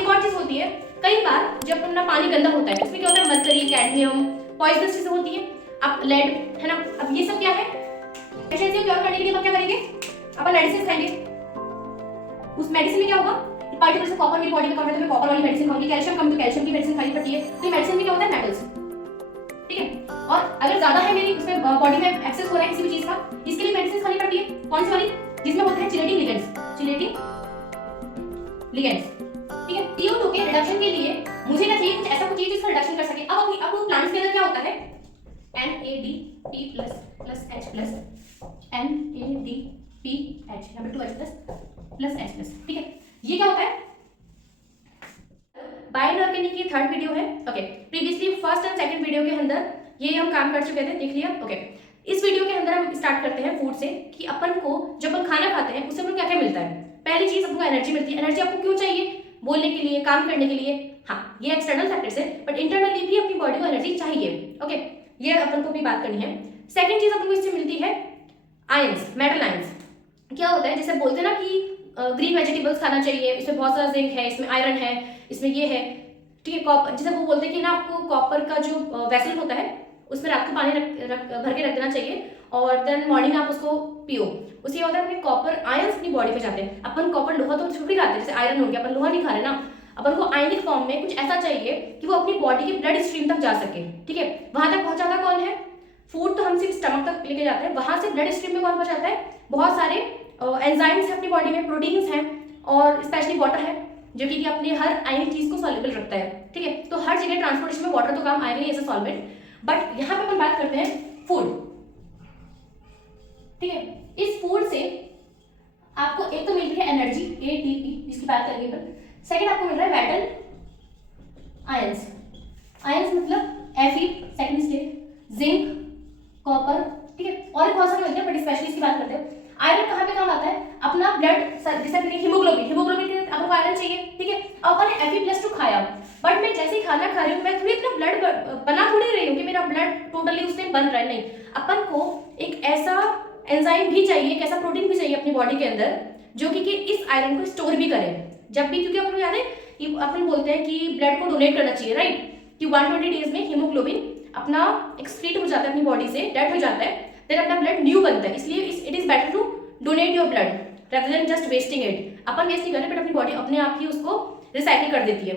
एक और चीज होती है, कई बार जब अपना पानी गंदा होता है उसमें क्या होता है, मरकरी, कैडमियम, पॉइजनस चीजें होती है, अब लेड, है ना। अब ये सब क्या है, डेफिशिएंसी क्योर करने के लिए हम क्या करेंगे, अपन मेडिसिन खाएंगे। उस मेडिसिन में क्या होगा, पार्टिकल से कॉपर मेरी बॉडी में कम है तो मैं कॉपर वाली मेडिसिन खाऊंगी, कैल्शियम कम तो कैल्शियम की मेडिसिन खानी पड़ती है। तो ये मेडिसिन में क्या होता है, मेटल्स, ठीक है। और अगर ज्यादा है मेरी उसमें बॉडी में एक्सेस हो रहा है किसी भी चीज का, इसके लिए मेडिसिन खानी पड़ती है। कौन सी वाली, जिसमें होते हैं चिलेटिंग लिगेंड्स, चिलेटिंग लिगेंड्स, ठीक है। CO2 के रिडक्शन के लिए मुझे क्या चाहिए, कुछ ऐसा कुछ चीज जिसका रिडक्शन कर सके। अब प्लांट्स के अंदर क्या होता है, NADP++H+, NADPH, यहाँ पे 2H++H+, ठीक है। ये क्या होता है, बायोइनऑर्गेनिक की थर्ड वीडियो है, okay. Previously first and second video के अंदर ये हम काम कर चुके थे, देख लिया, ओके। इस वीडियो के अंदर हम स्टार्ट करते हैं फूड से, कि अपन को जब हम खाना खाते हैं उससे अपन को क्या क्या मिलता है। पहली चीज अपन को एनर्जी मिलती है। एनर्जी आपको क्यों चाहिए, बोलने के लिए, काम करने के लिए, हाँ ये एक्सटर्नल फैक्टर्स है, बट इंटरनली भी अपनी बॉडी को एनर्जी चाहिए, ओके। ये अपन को भी बात करनी है। सेकंड चीज अपन को इससे मिलती है आयंस, मेटल आयंस। क्या होता है, जैसे बोलते हैं ना कि ग्रीन वेजिटेबल्स खाना चाहिए, इसमें बहुत सारा जिंक है, इसमें आयरन है, इसमें ये है, ठीक है। कॉपर, जैसे वो बोलते हैं कि ना आपको कॉपर का जो वेसल होता है उसमें रात को पानी भर के रख देना चाहिए और देन मॉर्निंग आप उसको पियो। उससे होता है अपने कॉपर आयंस अपनी बॉडी पे जाते हैं। अपन कॉपर लोहा तो छुट्टी खाते हैं, जैसे आयरन हो गया, अपन लोहा नहीं खा रहे ना, अपन को आयनिक फॉर्म में कुछ ऐसा चाहिए कि वो अपनी बॉडी की ब्लड स्ट्रीम तक जा सके, ठीक है। वहां तक पहुंचाता कौन है, फूड तो हम सिर्फ स्टमक तक लेके जाते हैं, वहां से ब्लड स्ट्रीम में कौन पहुंचाता है, बहुत सारे एंजाइम्स हैं अपनी बॉडी में, प्रोटीन्स हैं और स्पेशली वाटर है, जो कि अपने हर आयनिक चीज को सॉल्युबल रखता है, ठीक है। तो हर जगह ट्रांसपोर्टेशन में वाटर तो काम आएगा ही एज अ सॉल्वेंट, बट यहाँ पे अपन बात करते हैं फूड, ठीक है। इस फूड से आपको एक तो मिल रही है एनर्जी ATP, जिसकी बात करेंगे अपन। सेकंड आपको मिल रहा है मेटल आयंस, आयंस मतलब Fe second state, zinc, copper, ठीक है। और बहुत सारे मिलते हैं, बट स्पेशली इसकी बात करते हैं। आयरन कहाँ पे काम आता है, अपना ब्लड, जैसे हीमोग्लोबिन, हीमोग्लोबिन के लिए आपको आयरन चाहिए, ठीक है। अब अपन ने Fe+2 खाया, बट मैं जैसे ही खाना खा रही हूँ मैं थोड़ी अपना ब्लड बना थोड़ी रही हूँ कि मेरा ब्लड टोटली उससे बन रहा है, नहीं। अपन को एक ऐसा एंजाइम भी चाहिए, एक ऐसा प्रोटीन भी चाहिए अपनी बॉडी के अंदर जो कि इस आयरन को स्टोर भी करे जब भी, क्योंकि अपन को याद है कि अपन बोलते हैं कि ब्लड को डोनेट करना चाहिए, राइट, कि 120 डेज में हीमोग्लोबिन अपना एक्सक्रीट हो जाता है अपनी बॉडी से, डेड हो जाता है, देन अपना ब्लड न्यू बनता है। इसलिए it is better to donate your blood rather than just wasting it। अपन वेस्ट नहीं कर रहे, बट अपनी बॉडी अपने आप ही उसको रिसाइकिल कर देती है।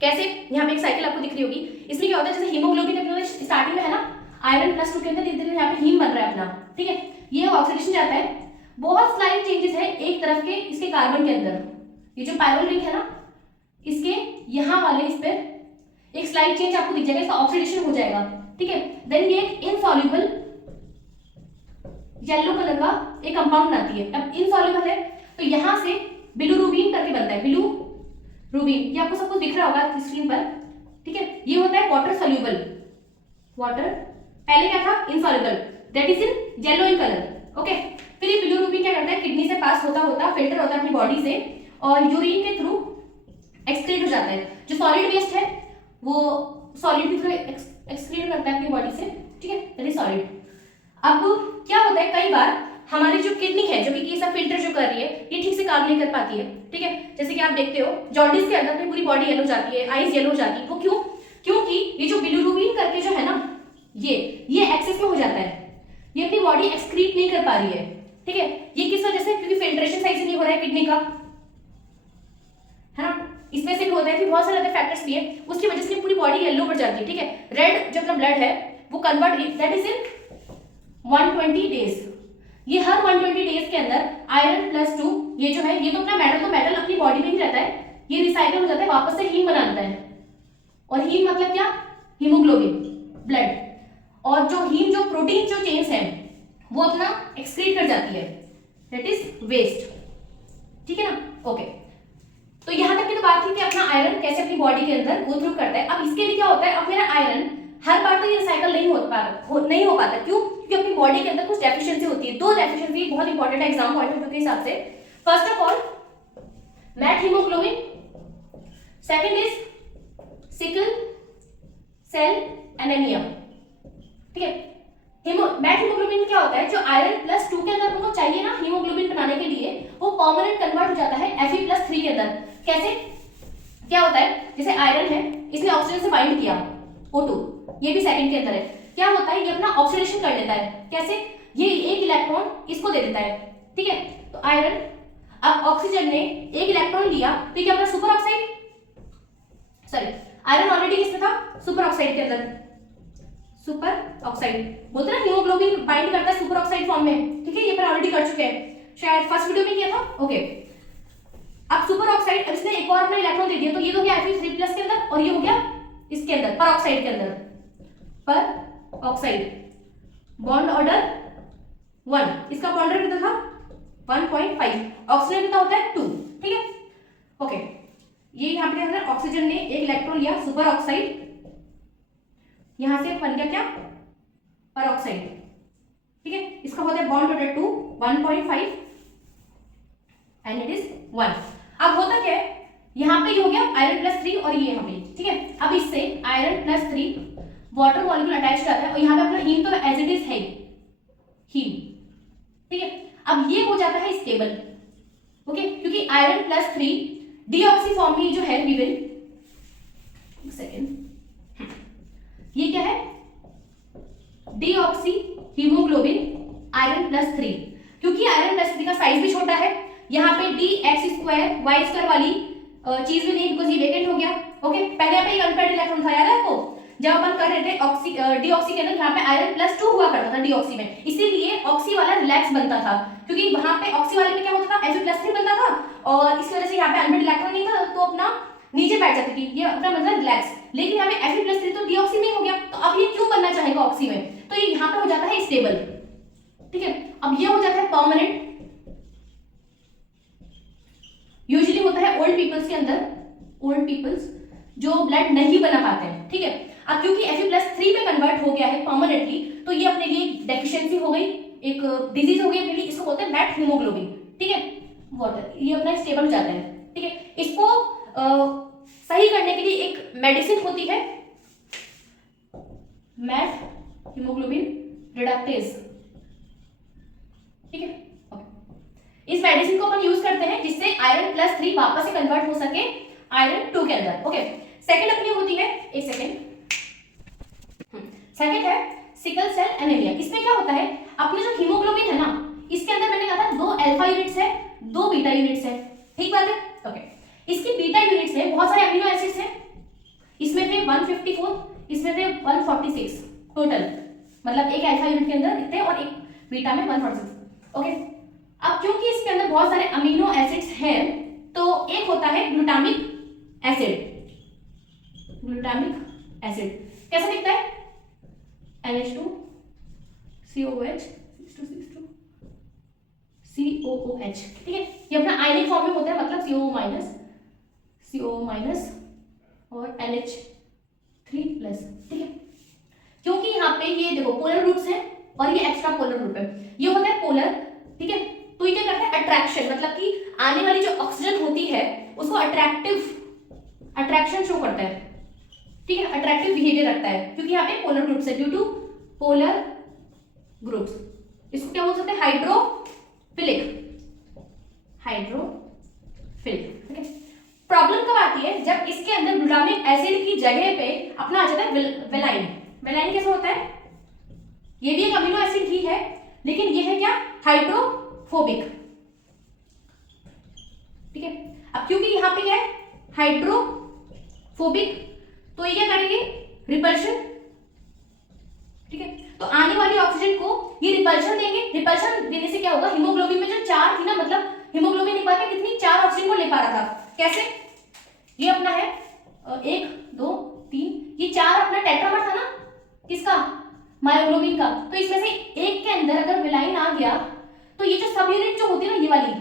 कैसे, यहाँ पे एक साइकिल आपको दिख रही होगी। इसमें क्या होता है, जैसे हीमोग्लोबिन अपने स्टार्टिंग में है ना, आयरन+2 के अंदर धीरे धीरे यहाँ पे हीम बन रहा है अपना, ठीक है। ये ऑक्सीडेशन जाता है, बहुत स्लाइड चेंजेस है एक तरफ के इसके कार्बन के अंदर, ये जो पायरोल रिंग है ना, इसके यहाँ वाले इस पर एक स्लाइड चेंज आपको दिख जाएगा, इसका ऑक्सीडेशन हो जाएगा, ठीक है। देन ये एक इनसॉल्युबल येलो कलर का एक कंपाउंड बनाती है। अब इनसॉल्युबल है तो यहां से बिलुरुबिन करके बनता है, बिलुरुबिन, ये आपको सब कुछ दिख रहा होगा स्क्रीन पर, ठीक है। ये होता है वाटर सॉल्युबल, वाटर पहले क्या था, insoluble, that is in yellow in colour, okay. फिर ये बिलुरुबिन क्या करता है, किडनी से पास होता होता फिल्टर होता है अपनी बॉडी से और यूरिन के थ्रू एक्सक्रीट हो जाता है। जो सॉलिड वेस्ट है वो सॉलिड के थ्रू एक्सक्रीट करता है अपनी बॉडी से, ठीक है, दैट इज सॉलिड। अब क्या होता है, कई बार हमारी जो किडनी है, जो कि ये सब फिल्टर जो कर रही है, ये ठीक से काम नहीं कर पाती है, ठीक है। जैसे कि आप देखते हो जॉन्डिस के अंदर पूरी बॉडी येलो जाती है, आईज येलो हो जाती है, वो क्यों, क्योंकि ये जो बिलुरुबिन करके जो है ना, ये एक्सेस में हो जाता है, ये अपनी बॉडी एक्सक्रीट नहीं कर पा रही है, ठीक है। ये किस वजह से, क्योंकि फिल्ट्रेशन सही से नहीं हो रहा है किडनी का, है ना, इसमें से भी होता है, फिर बहुत सारे अदर फैक्टर्स भी है, उसकी वजह से पूरी बॉडी येलो बढ़ जाती है, ठीक है। रेड जो अपना ब्लड है वो convert, that is in 120 days. ये हर 120 डेज के अंदर आयरन+2 ये जो है, ये तो अपना मेटल अपनी बॉडी में ही रहता है, ये रिसाइकल हो जाता है, वापस से हीम बना देता है। और हीम मतलब क्या, हीमोग्लोबिन, ब्लड, और जो हीम जो प्रोटीन जो चेन्स है वो अपना एक्सक्रीट कर जाती है, दैट इज वेस्ट, ठीक है ना, ओके। तो यहां तक की तो बात थी कि अपना आयरन कैसे अपनी बॉडी के अंदर गो थ्रू करता है। अब इसके लिए क्या होता है, अब मेरा आयरन हर बार तो ये रिसाइकल नहीं हो पाता, क्यों, क्योंकि अपनी बॉडी के अंदर कुछ डेफिशिएंसी होती है। दो डेफिशिएंसी बहुत इंपॉर्टेंट है एग्जाम पॉइंट ऑफ व्यू के हिसाब से। फर्स्ट ऑफ ऑल मैट haemoglobin, second is sickle cell anaemia, ठीक है। मैट हीमोग्लोबिन में क्या होता है, जो आयरन+2 के अंदर उनको चाहिए ना हीमोग्लोबिन बनाने के लिए, वो परमानेंट कन्वर्ट हो जाता है Fe+3 के अंदर। कैसे, क्या जैसे आयरन है, इसने ऑक्सीजन से बाइंड किया O2, ये भी सेकंड के अंदर है, क्या होता है ये अपना ऑक्सीडेशन कर लेता है। कैसे? ये एक इलेक्ट्रॉन इसको दे देता है, ठीक है। तो आयरन, अब ऑक्सीजन ने एक इलेक्ट्रॉन लिया तो ये क्या अपना super oxide, sorry iron already किसमें था, सुपर ऑक्साइड के अंदर, सुपर ऑक्साइड बोलते ना हीमोग्लोबिन बाइंड करता है सुपर ऑक्साइड फॉर्म में, ठीक है, ये पर ऑलरेडी कर चुके हैं, शायद फर्स्ट वीडियो में किया था, ओके। अब सुपर ऑक्साइड, अब इसने एक और अपना इलेक्ट्रॉन दे दिया, तो ये तो गया Fe3+ के अंदर और ये हो गया इसके अंदर पर ऑक्साइड के अंदर, पर ऑक्साइड बॉन्ड ऑर्डर 1, इसका बॉन्ड ऑर्डर कितना था 1.5, ऑक्सीजन कितना होता है 2, ठीक है, ओके। ये यहाँ पे क्या है, ऑक्सीजन ने एक इलेक्ट्रॉन लिया सुपर ऑक्साइड, यहां से बन गया क्या पर ऑक्साइड, ठीक है, इसका होता है bond order 2 1.5 and it is 1। अब होता क्या है, यहाँ पे ये हो गया Iron+3 और ये यहाँ पे, ठीक है। अब इससे Iron+3 वाटर मॉलिक्यूल अटैच रहता है और यहाँ पे अपना हीम तो एज इट इज है हीम, ठीक है। अब ये हो जाता है स्टेबल, ओके, क्योंकि Iron+3 डीऑक्सी फॉर्म में जो है, वी विल एक सेकेंड, ये क्या है डीऑक्सी हीमोग्लोबिन Iron+3, क्योंकि Iron+3 का साइज भी छोटा है, यहाँ पे Dx2 y2 वाली चीज भी नहीं, बिकॉज ये वेकेंट हो गया, ओके। पहले यहाँ पे एक अनपेयर्ड इलेक्ट्रॉन था, याद है आपको, जब अपन कर रहे थे डीऑक्सी के अंदर, यहाँ पे Iron+2 हुआ करता था डीऑक्सी में, इसीलिए ऑक्सी वाला रिलैक्स बनता था, क्योंकि वहां पे ऑक्सी वाले में क्या होता था Fe+3 बनता था, और इस वजह से यहाँ पे अनपेयर्ड इलेक्ट्रॉन नहीं था, तो अपना नीचे बैठ जाती थी, ये अपना मतलब रिलैक्स। लेकिन यहाँ पे Fe+3 तो डीऑक्सी में हो गया, तो अब ये क्यों बनना चाहेगा ऑक्सी में, तो ये यहाँ पे हो जाता है स्टेबल, ठीक है। अब ये हो जाता है परमानेंट, यूजुअली होता है ओल्ड पीपल्स के अंदर, ओल्ड पीपल्स जो ब्लड नहीं बना पाते हैं, ठीक है। अब क्योंकि Fe+3 में कन्वर्ट हो गया है परमानेंटली, तो ये अपने लिए डेफिशिएंसी हो गई, एक डिजीज हो गई अपने लिए, इसको बोलते हैं मैट हीमोग्लोबिन, ठीक है, वाटर, ये अपना स्टेबल हो जाता है, ठीक है। इसको सही करने के लिए एक मेडिसिन होती है मैट हीमोग्लोबिन रिडक्टेज, ठीक है। इस मेडिसिन को अपन यूज करते हैं जिससे Iron+3 वापस से कन्वर्ट हो सके Iron2 के अंदर, ओके। सेकंड अपनी होती है, एक सेकंड, सेकंड है सिकल सेल एनीमिया। इसमें क्या होता है, अपने जो हीमोग्लोबिन है ना, इसके अंदर मैंने कहा था 2 अल्फा यूनिट्स है, 2 बीटा यूनिट्स है, ठीक बात है, ओके। इसकी बीटा यूनिट्स में बहुत सारे अमीनो एसिड्स हैं, इसमें थे 154, इसमें थे 146 टोटल, मतलब एक अल्फा यूनिट के अंदर थे और एक बीटा में 146, ओके। अब क्योंकि इसके अंदर बहुत सारे अमीनो एसिड्स हैं, तो एक होता है ग्लूटामिक एसिड, ग्लूटामिक एसिड कैसा दिखता है NH2 COOH 626 COOH, ठीक है, ये अपना आयनिक फॉर्म में होता है, मतलब CO- और NH3+, ठीक है। क्योंकि यहाँ पे ये देखो पोलर ग्रुप्स हैं और ये एक्स्ट्रा पोलर ग्रुप है, ये होता है पोलर, ठीक है। तो ये क्या करता है अट्रैक्शन, मतलब कि आने वाली जो ऑक्सीजन होती है उसको अट्रैक्शन शो करता है, ठीक है, अट्रैक्टिव बिहेवियर रखता है, क्योंकि यहाँ पे पोलर ग्रुप्स है, ड्यू टू पोलर ग्रुप्स। इसको क्या बोल सकते हैं हाइड्रोफिलिक, ठीक है। प्रॉब्लम कब आती है, जब इसके अंदर ग्लूटामिक एसिड की जगह पे अपना आ जाता है वेलाइन। वेलाइन कैसे होता है, ये भी एक अमीनो एसिड ही है, लेकिन ये है क्या हाइड्रोफोबिक, ठीक है। अब क्योंकि यहाँ पे क्या है हाइड्रोफोबिक, तो ये क्या करेंगे रिपल्शन, ठीक है। तो आने वाली ऑक्सीजन को ये रिपल्शन देंगे, रिपल्शन देने से क्या होगा, हीमोग्लोबिन में जो 4 थी ना, मतलब हीमोग्लोबिन एक बार में कितनी 4 ऑक्सीजन को ले पा रहा था, कैसे, ये अपना है 1 2 3, ये 4 अपना टेट्रामर था ना, किसका मायोग्लोबिन का, तो इसमें से एक के अंदर अगर विलाइन आ गया तो ये जो सब यूनिट जो होती है ना, ये वाली,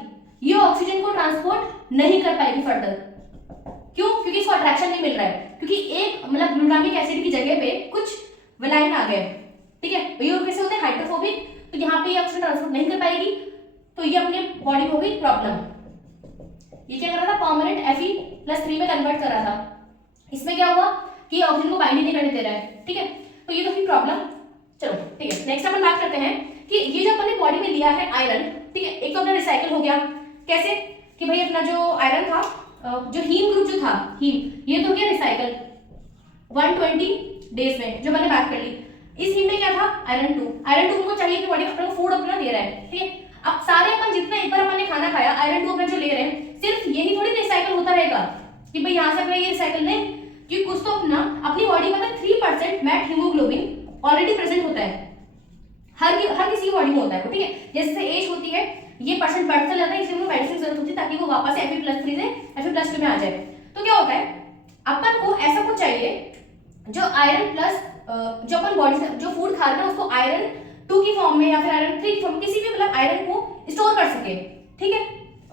ये ऑक्सीजन को ट्रांसपोर्ट नहीं कर पाएगी फर्दर, क्यों, क्योंकि इसको अट्रैक्शन नहीं मिल रहा है, क्योंकि एक मतलब ग्लूटामिक एसिड की जगह पे कुछ विलाइन आ गए, ठीक है। ये कैसे होते हैं हाइड्रोफोबिक, तो यहाँ पे ये ऑक्सीजन ट्रांसपोर्ट नहीं कर पाएगी, तो ये अपने बॉडी में हो गई प्रॉब्लम। ये क्या कर रहा था परमानेंट Fe+3 में कन्वर्ट कर रहा था, इसमें क्या हुआ कि ऑक्सीजन को बाइंड नहीं करने दे रहा है, ठीक है, तो ये तो फिर प्रॉब्लम। चलो ठीक है, नेक्स्ट अपन बात करते हैं कि ये जो अपने बॉडी में लिया है आयरन, ठीक है, एक तो अपना रिसाइकल हो गया, कैसे कि भाई अपना जो आयरन था जो हीम ग्रुप जो था, हीम, ये तो गया रिसाइकल 120 डेज में, जो मैंने बात कर ली। इस हीम में क्या था, आयरन 2, आयरन 2 हमको चाहिए कि बॉडी अपना फूड अपना दे रहा है, ठीक है। अब सारे अपन जितना एक बार अपने खाना खाया, आयरन 2 अपना जो ले रहे हैं, सिर्फ यही थोड़ी रिसाइकल होता रहेगा कि भाई यहाँ से अपना ये रिसाइकल नहीं, कि कुछ तो अपना अपनी बॉडी में 3% मैट हीमोग्लोबिन ऑलरेडी प्रेजेंट होता है, हर किसी की बॉडी में होता है, ठीक है। जैसे एज होती है ये परसेंट बढ़ता जाता है, इसलिए उनको मेडिसिन जरूरत होती है ताकि वो वापस Fe+3 से Fe+2 में आ जाए। तो क्या होता है, अपन को ऐसा कुछ चाहिए जो आयरन प्लस जो अपन बॉडी से जो फूड खा रहे हैं उसको आयरन 2 की फॉर्म में या फिर आयरन 3 की फॉर्म, किसी भी मतलब आयरन को स्टोर कर सके, ठीक है,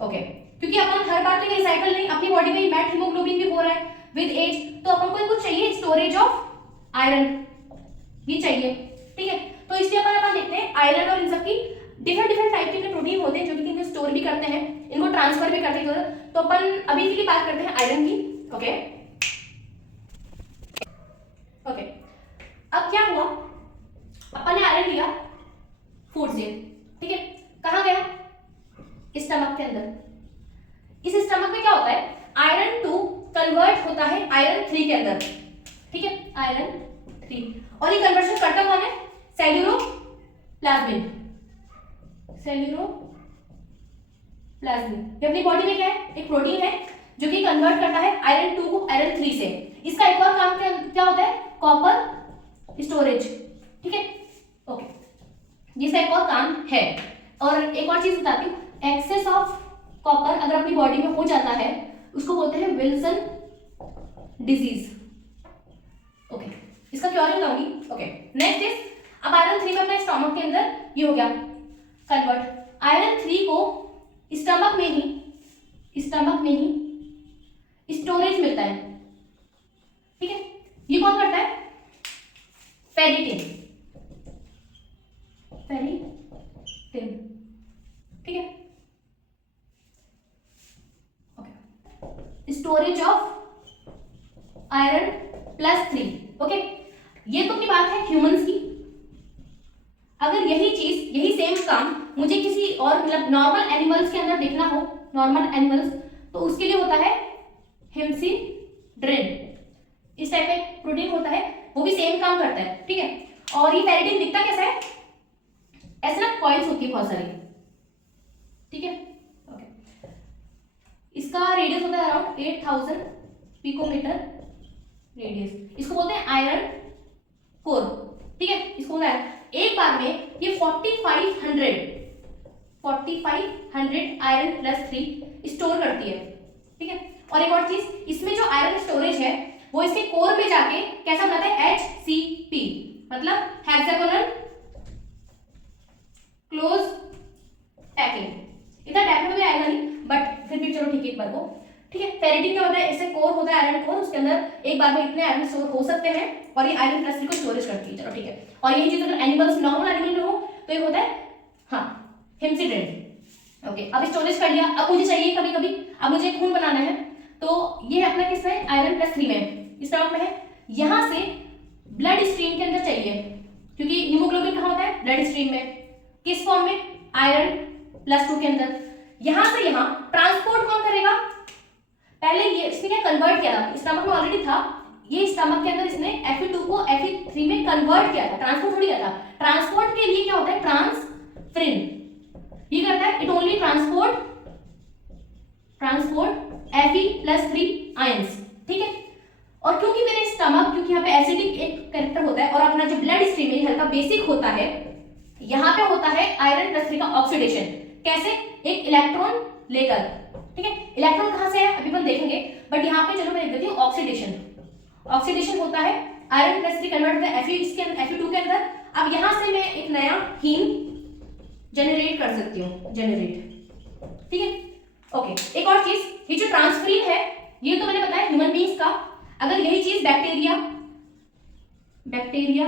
ओके। क्योंकि अपन हर बार तो रिसाइकल नहीं, अपनी बॉडी में मैट हीमोग्लोबिन भी हो रहा है विद एज, तो अपन को कुछ चाहिए स्टोरेज ऑफ आयरन, ये चाहिए, ठीक है। तो इसलिए अपन देखते हैं आयरन और इन सब की डिफरेंट टाइप के प्रोटीन होते हैं जो कि इनको स्टोर भी करते हैं, इनको ट्रांसफर भी करते हैं। तो अपन अभी के लिए बात करते हैं आयरन की, ओके ओके। अब क्या हुआ, अपन ने आयरन लिया फूड से, ठीक है, कहाँ गया, स्टमक के अंदर। इस स्टमक में क्या होता है, आयरन 2 कन्वर्ट होता है आयरन 3 के अंदर, ठीक है, आयरन 3, और ये कन्वर्शन करता कौन है, सेल्यूलोप्लाज्मिन, सेल्यूलोप्लाज्मिन। ये अपनी बॉडी में क्या है, एक प्रोटीन है जो कि कन्वर्ट करता है आयरन 2 को आयरन 3 से। इसका एक और काम क्या होता है, कॉपर स्टोरेज, ठीक है, ओके, जिसका एक और काम है। और एक और चीज बताती हूँ, एक्सेस ऑफ कॉपर अगर अपनी बॉडी में हो जाता है उसको बोलते हैं विल्सन डिजीज, ओके, इसका क्योर बताऊंगी, ओके। नेक्स्ट इज, अब आयरन 3 में अपना स्टमक के अंदर ये हो गया कन्वर्ट, आयरन 3 को स्टमक में ही स्टोरेज मिलता है, ठीक है। ये कौन करता है, फेरिटिन, ठीक है, okay, storage of iron +3, okay. ये तो अपनी बात है ह्यूमंस की। अगर यही चीज, यही सेम काम मुझे किसी और मतलब नॉर्मल एनिमल्स के अंदर देखना हो, नॉर्मल एनिमल्स, तो उसके लिए होता है हेम्सिड्रिन, इस टाइप का प्रोटीन होता है, वो भी सेम काम करता है, ठीक है। और ये फेरिटिन दिखता कैसा है, ऐसे ना कॉइल्स होती है बहुत सारी, ठीक है, ओके। इसका रेडियस होता है अराउंड 8000 पिकोमीटर रेडियस, इसको बोलते हैं आयरन कोर, ठीक है, इसको बोलते हैं। एक बार में ये 4500 आयरन +3 स्टोर करती है, ठीक है। और एक और चीज, इसमें जो आयरन स्टोरेज है वो इसके कोर में जाके कैसा बनाता है, HCP, मतलब हेक्सागोनल क्लोज पैकिंग। इतना टाइप में आएगा नहीं, बट फिर भी चलो ठीक है एक बार को, ठीक है। फेरिटिन क्या होता है, इससे कोर होता है आयरन कोर, उसके अंदर एक बार में इतने आयरन स्टोर हो सकते हैं और ये आयरन +3 को स्टोरेज करती है, चलो ठीक है। और यही चीज अगर एनिमल्स, नॉर्मल एनिमल में हो तो ये होता है हाँ हेम्सिड्रिन, ओके। अब स्टोरेज कर लिया, अब मुझे चाहिए कभी कभी, अब मुझे खून बनाना है, तो ये अपना किस है, आयरन +3 में, स्टमक में है, यहाँ से ब्लड स्ट्रीम के अंदर चाहिए, क्योंकि हीमोग्लोबिन कहाँ होता है, ब्लड स्ट्रीम में, किस फॉर्म में, आयरन +2 के अंदर। यहां से यहां ट्रांसपोर्ट कौन करेगा, पहले ये इसने क्या कन्वर्ट किया था, स्टमक में ऑलरेडी था, ये स्टमक के अंदर इसने Fe2 को Fe3 में कन्वर्ट किया था, ट्रांसपोर्ट थोड़ी किया था। ट्रांसपोर्ट के लिए क्या होता है, ट्रांसफ्रिन, ये करता है, it only transport Fe+3 ions, ठीक है। और क्योंकि मेरे स्टमक, क्योंकि यहाँ पे एसिडिक एक कैरेक्टर होता है और अपना जो ब्लड स्ट्रीम है हल्का बेसिक होता है, यहाँ पे होता है आयरन +3 का ऑक्सीडेशन, कैसे, एक इलेक्ट्रॉन लेकर, ठीक है। इलेक्ट्रॉन कहाँ से है अभी अपन देखेंगे, बट यहाँ पे चलो मैं देख देती हूँ, ऑक्सीडेशन होता है, आयरन +3 कन्वर्ट होता है Fe2 के अंदर। अब यहाँ से मैं एक नया हीम जनरेट कर सकती हूँ, ठीक है, ओके। एक और चीज, ये जो ट्रांसफ्रीन है, ये तो मैंने बताया ह्यूमन बींग्स का, अगर यही चीज बैक्टीरिया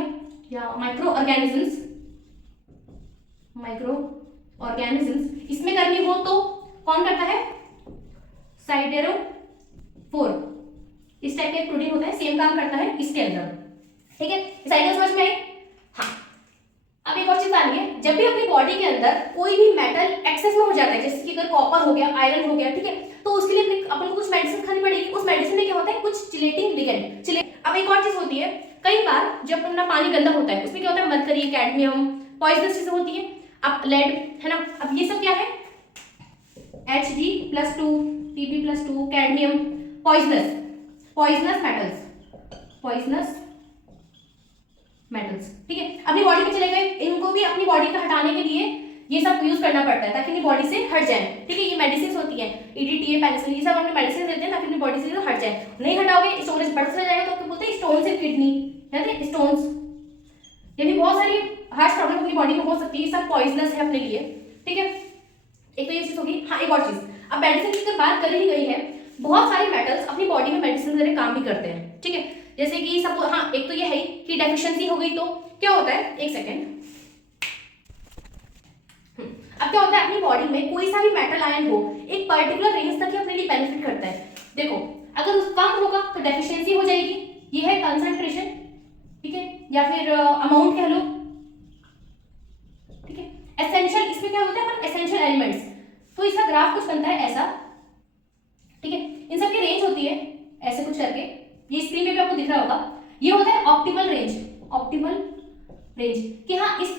या माइक्रो ऑर्गेनिजम्स इसमें करनी हो तो कौन करता है, साइडेरोफोर, इस टाइप का एक प्रोटीन होता है, सेम काम करता है इसके अंदर, ठीक है। इस आइडिया समझ में आई, हाँ। अब एक और चीज आ रही है, जब भी अपनी बॉडी के अंदर कोई भी मेटल एक्सेस में हो जाता है, जैसे कि अगर कॉपर हो गया, आयरन हो गया, ठीक है, तो उसके लिए अपन को कुछ मेडिसिन खानी पड़ेगी। उस मेडिसिन में क्या होता है, कुछ चिलेटिंग लिगेंड। अब एक और चीज होती है, कई बार जब अपना पानी गंदा होता है उसमें क्या होता है, मरकरी, कैडमियम, पॉइजनस चीजें होती है। अब लेड है ना, अब ये सब क्या है, Hg+2, Pb+2, cadmium, poisonous metals, ठीक है, अपनी बॉडी में चले गए। इनको भी अपनी बॉडी का हटाने के लिए ये सब यूज करना पड़ता है ताकि अपनी बॉडी से हट जाए, ठीक है। ये मेडिसिन होती है, EDTA, पेनिसिलिन, ये सब अपने मेडिसिन देते हैं ताकि अपनी बॉडी से हट जाए। नहीं हटाओगे स्टोरेज बढ़ता जाएगा, तो बोलते हैं स्टोन से किडनी, है स्टोन्स, ये भी बहुत सारी हार्ट प्रॉब्लम अपनी बॉडी में हो सकती है। ये सब पॉइजनस है अपने लिए, ठीक है। एक तो ये चीज होगी। हाँ, एक और चीज, अब मेडिसिन की बात कर ही गई है, बहुत सारे मेटल्स अपनी बॉडी में मेडिसिन की तरह काम भी करते हैं, ठीक है। जैसे कि सब, हाँ, एक तो ये है कि डेफिशिएंसी हो गई तो क्या होता है, एक सेकेंड, अब क्या होता है, अपनी बॉडी में कोई सा भी मेटल आयन हो एक पर्टिकुलर रेंज तक ही अपने लिए बेनिफिट करता है। देखो, अगर कम होगा तो डेफिशिएंसी हो जाएगी, ये है कंसंट्रेशन, ठीक है, या फिर अमाउंट कह लो, ठीक है। एसेंशियल, इसमें क्या होता है, एसेंशियल एलिमेंट्स, तो इसका ग्राफ कुछ बनता है ऐसा, ठीक है। इन सब की रेंज होती है ऐसे कुछ करके, ये स्क्रीन पे भी आपको दिख रहा होगा। ये होता है ऑप्टिमल रेंज, कि हाँ इस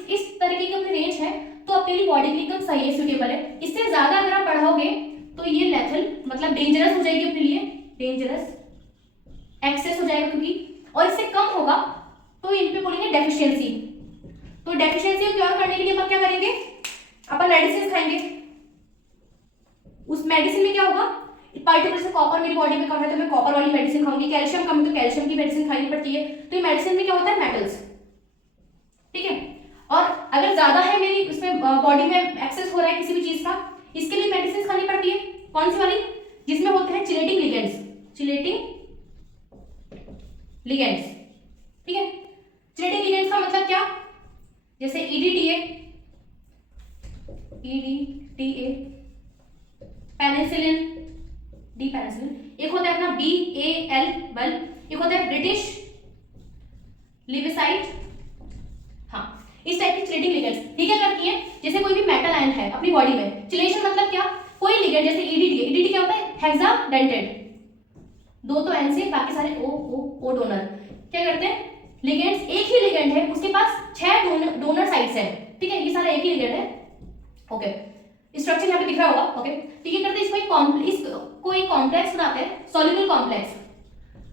तरीके की अपनी रेंज है तो अपने लिए बॉडी के लिए एकदम सही है, सूटेबल है। इससे ज्यादा अगर आप बढ़ाओगे तो ये लेथल, मतलब डेंजरस हो जाएगी अपने लिए, डेंजरस एक्सेस हो जाएगा क्योंकि, और इससे कम होगा तो इन पे बोलेंगे डेफिशिएंसी। तो डेफिशिएंसी को क्योर करने के लिए अपन क्या करेंगे, अपन मेडिसिन खाएंगे। उस मेडिसिन में क्या होगा, पार्टिकुलर से कॉपर मेरी बॉडी में कम है तो मैं कॉपर वाली मेडिसिन खाऊंगी, कैल्शियम कम है तो कैल्शियम की मेडिसिन खानी पड़ती है। तो ये मेडिसिन में क्या होता है, मेटल्स, ठीक है। और अगर ज्यादा है मेरी उसमें बॉडी में एक्सेस हो रहा है किसी भी चीज का, इसके लिए मेडिसिन खानी पड़ती है। कौन सी वाली, जिसमें होते हैं चिलेटिंग लिगेंड्स, ठीक है। चिलेटिंग लिगेंड्स का मतलब क्या, जैसे EDTA, पेनिसिलिन, पेनिसिलिन, एक होता है अपना BAL, एक होता है ब्रिटिश लिविसाइड। हाँ, इस टाइप की चिलेटिंग लिगेंड्स ये क्या करती है, जैसे कोई भी मेटल आयन है अपनी बॉडी में, चिलेशन मतलब क्या, कोई लिगेंड, जैसे EDTA क्या होता है, हेक्साडेंटेड, दो तो एन से बाकी सारे O डोनर, क्या करते हैं, लिगेंड्स, एक ही लिगेंड है उसके पास 6 डोनर साइट्स है, ठीक है, ये सारा एक ही लिगेंड है, ओके। स्ट्रक्चर यहाँ पे दिख रहा होगा, ओके। तो ये करते हैं इसको कोई कॉम्प्लेक्स बनाते हैं, सॉल्युबल कॉम्प्लेक्स।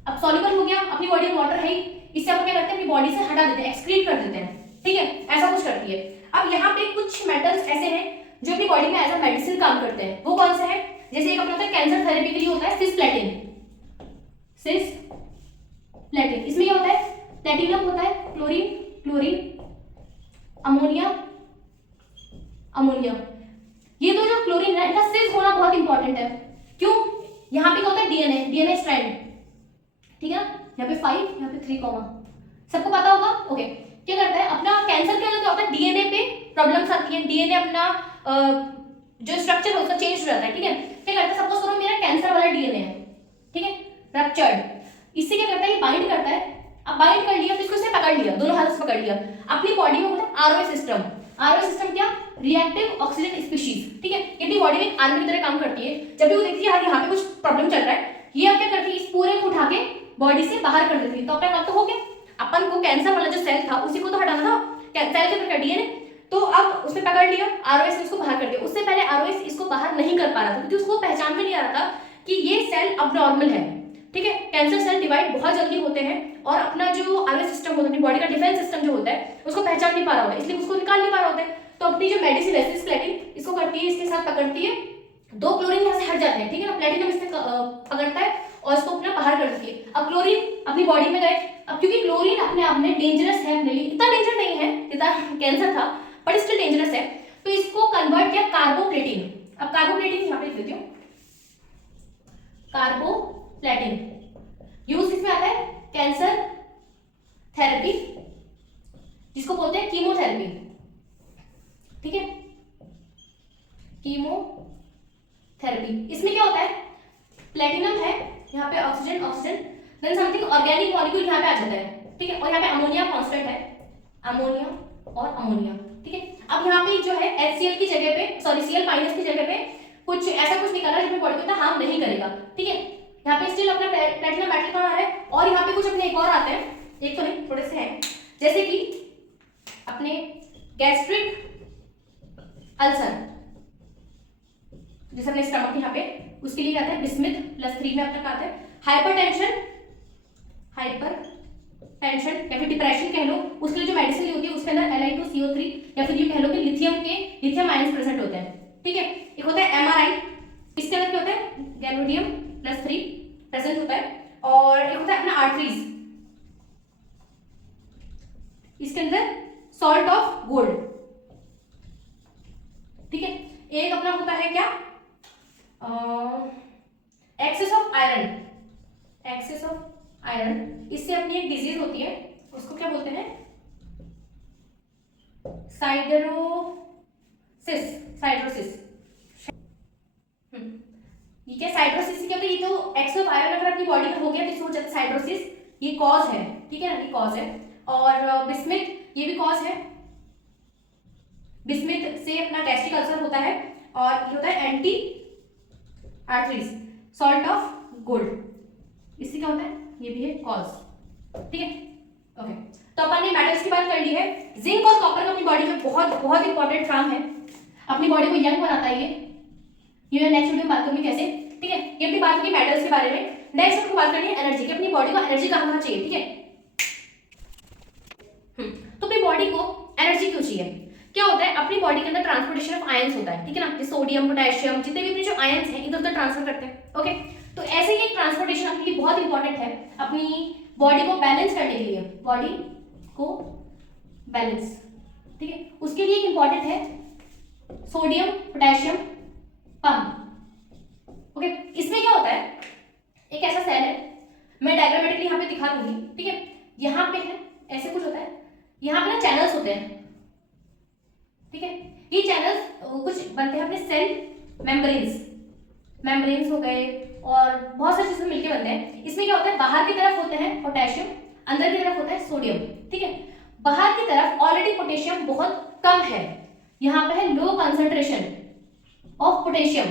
अब सॉल्युबल हो गया, अपनी बॉडी में वाटर है, इससे अपन क्या करते हैं, अपनी बॉडी से हटा देते हैं, एक्सक्रीट कर देते हैं, ठीक है, ऐसा कुछ करती है। अब यहाँ पे कुछ मेटल्स ऐसे हैं जो अपनी बॉडी में एज अ मेडिसिन काम करते हैं, वो कौन से हैं, जैसे एक अपना होता है कैंसर थेरेपी के लिए होता है सिस्प्लेटिन, इसमें क्या होता है, प्लेटिनम होता है, क्लोरीन, अमोनिया, ये तो जो क्लोरीन है इनका सिस होना बहुत इंपॉर्टेंट है। क्यों, यहाँ पे क्या होता है, डीएनए स्ट्रैंड, ठीक है, यहाँ पे 5, यहाँ पे 3 कॉमा, सबको पता होगा, ओके। क्या करता है, अपना कैंसर के अंदर क्या होता है, डीएनए पे प्रॉब्लम्स आती है, डीएनए अपना जो स्ट्रक्चर है उसका चेंज हो जाता है, ठीक है। क्या करता है, सपोज करो मेरा कैंसर वाला डीएनए है, ठीक है, रप्चर्ड, इससे क्या करता है, ये बाइंड करता है। अब बाइंड कर लिया तो इसको इसने पकड़ लिया, दोनों हाथों से पकड़ लिया, अपनी बॉडी में होता है आरओएस सिस्टम, क्या, रिएक्टिव ऑक्सीजन स्पीशीज, ठीक है। ये अपनी बॉडी में आर्मी की तरह काम करती है। जब भी वो देखती है यहाँ पे कुछ प्रॉब्लम चल रहा है, ये अब क्या करती है, इस पूरे को उठा के बॉडी से बाहर कर देती है। तो अपना काम तो हो गया, अपन को कैंसर वाला जो सेल था उसी को तो हटाना था, सेल के अंदर का डीएनए, तो अब उसने पकड़ लिया, आरओएस ने इसको बाहर कर दिया। उससे पहले आरओएस इसको बाहर नहीं कर पा रहा था क्योंकि उसको पहचान में नहीं आ रहा था कि ये सेल अबनॉर्मल है, ठीक है। कैंसर सेल डिवाइड बहुत जल्दी होते हैं और अपना जो आरओएस सिस्टम होता है, अपनी बॉडी का डिफेंस सिस्टम जो होता है उसको पहचान नहीं पा रहा होता है, इसलिए उसको निकाल नहीं पा रहा होता है। तो अपनी जो मेडिसिन है सिस्प्लेटिन, इसको करती है, इसके साथ पकड़ती है, 2 क्लोरीन यहाँ से हट जाते हैं, ठीक है ना, प्लेटिनम इससे पकड़ता है और इसको अपना बाहर कर देती है। अब क्लोरीन अपनी बॉडी में गए, अब क्योंकि क्लोरीन अपने आप में डेंजरस है अपने लिए, इतना डेंजर नहीं है जितना कैंसर था बट स्टिल डेंजरस है, तो इसको कन्वर्ट किया कार्बोप्लेटिन। अब कार्बोप्लेटिन यहाँ पे लिख देती हूँ, कार्बोप्लेटिन यूज किसमें आता है, कैंसर थेरेपी, जिसको बोलते हैं कीमोथेरेपी, ठीक है, कीमोथेरेपी। इसमें क्या होता है, प्लेटिनम है यहाँ पे, oxygen, then something organic molecule यहाँ पे आ जाता है, ठीक है, और यहाँ पे अमोनिया कांस्टेंट है, अमोनिया, ठीक है। अब यहाँ पे जो है HCl की जगह पे, सॉरी Cl- की जगह पे कुछ ऐसा कुछ निकल रहा है जो अपनी बॉडी को इतना हार्म नहीं करेगा, ठीक है। यहाँ पे स्टिल अपना प्लेटिनम मेटल कहाँ आ रहा है, और यहाँ पे कुछ अपने एक और आते हैं, एक तो नहीं थोड़े से हैं, जैसे कि अपने गैस्ट्रिक अल्सर, जैसे अपने स्टमक यहाँ पे, उसके लिए आता है बिस्मिथ +3 में अब तक आता है। हाइपरटेंशन या फिर डिप्रेशन कह लो, उसके लिए जो मेडिसिन ली होती है उसके अंदर Li2CO3 या फिर ये कह लो कि लिथियम आयंस प्रेजेंट होते हैं, ठीक है। एक होता है MRI, इसके अंदर क्या होता है गैल्वेनियम +3 प्रेजेंट होता है। और एक होता है अपना आर्टरीज, इसके अंदर सॉल्ट ऑफ गोल्ड, ठीक है। एक अपना होता है क्या एक्सेस ऑफ आयरन, इससे अपनी एक डिजीज होती है, उसको क्या बोलते हैं साइड्रोसिस। ये क्या साइड्रोसिस क्या होता है, ये तो एक्सेस ऑफ आयरन अगर अपनी बॉडी में हो गया तो इसको हो जाता है साइड्रोसिस, ये कॉज है, ठीक है ना, ये कॉज है। और बिस्मिथ ये भी कॉज है, बिस्मिथ से अपना गैस्ट्रिक अल्सर होता है। और ये होता है anti arteries, salt of gold, इससे क्या होता है ये भी है कॉज, ठीक है। ओके, तो अपन ने मेटल्स की बात कर ली है। जिंक और कॉपर का अपनी बॉडी में बहुत बहुत इंपॉर्टेंट काम है, अपनी बॉडी को यंग बनाता है ये नेक्स्ट वीडियो में बात करूंगी कैसे, ठीक है। ये अपनी बात की मेटल्स के बारे में। नेक्स्ट हमको बात करनी है एनर्जी की, अपनी बॉडी को एनर्जी कहाँ कहाँ चाहिए, ठीक है। तो अपनी बॉडी को एनर्जी क्यों चाहिए, क्या होता है अपनी बॉडी के अंदर ट्रांसपोर्टेशन ऑफ आयंस होता है, ठीक है ना, सोडियम पोटेशियम जितने भी अपने जो आयंस हैं इधर उधर ट्रांसफर करते हैं, ओके। तो ऐसे ही एक ट्रांसपोर्टेशन अपने लिए बहुत इंपॉर्टेंट है, अपनी बॉडी को बैलेंस करने के लिए, बॉडी को बैलेंस, ठीक है, उसके लिए एक इंपॉर्टेंट है सोडियम पोटेशियम पंप, ओके। इसमें क्या होता है, एक ऐसा सेल है, मैं डायग्रामेटिकली यहाँ पे दिखा दूंगी, ठीक है। यहाँ पे है ऐसे कुछ होता है, यहाँ पे ना चैनल्स होते हैं, ठीक है। ये चैनल्स कुछ बनते हैं अपने सेल मेम्ब्रेन्स हो गए और बहुत सारी चीजें मिलके बनते हैं। इसमें क्या होता है, बाहर की तरफ होते हैं पोटेशियम, अंदर की तरफ होता है सोडियम, ठीक है। बाहर की तरफ ऑलरेडी पोटेशियम बहुत कम है, यहाँ पे है लो कंसंट्रेशन ऑफ पोटेशियम,